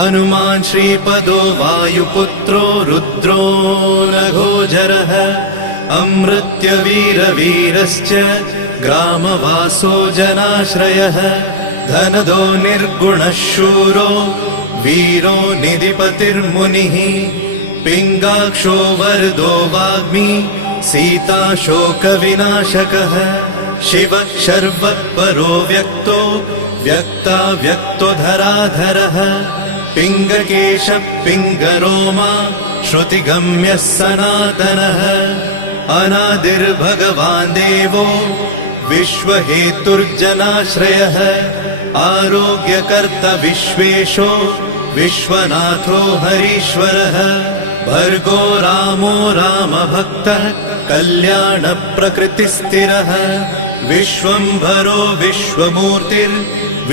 हनुमान् श्रीपदो वायुपुत्रो रुद्रो नघोजरः अमृत्यवीरवीरश्च ग्रामवासो जनाश्रयः धनदो निर्गुणः शूरो वीरो निधिपतिर्मुनिः पिङ्गाक्षो वरदो वाग्मी सीता शोकविनाशकः शिवः शर्वः परो व्यक्तो व्यक्तो धराधरः पिङ्गकेशः पिङ्गरोमा श्रुतिगम्यः सनातनः अनादिर्भगवान् देवो विश्वहेतुर्जनाश्रयः आरोग्यकर्ता विश्वेशो विश्वनाथो हरीश्वरः भर्गो रामो रामभक्तः कल्याणप्रकृतिस्थिरः विश्वम्भरो विश्वमूर्तिर्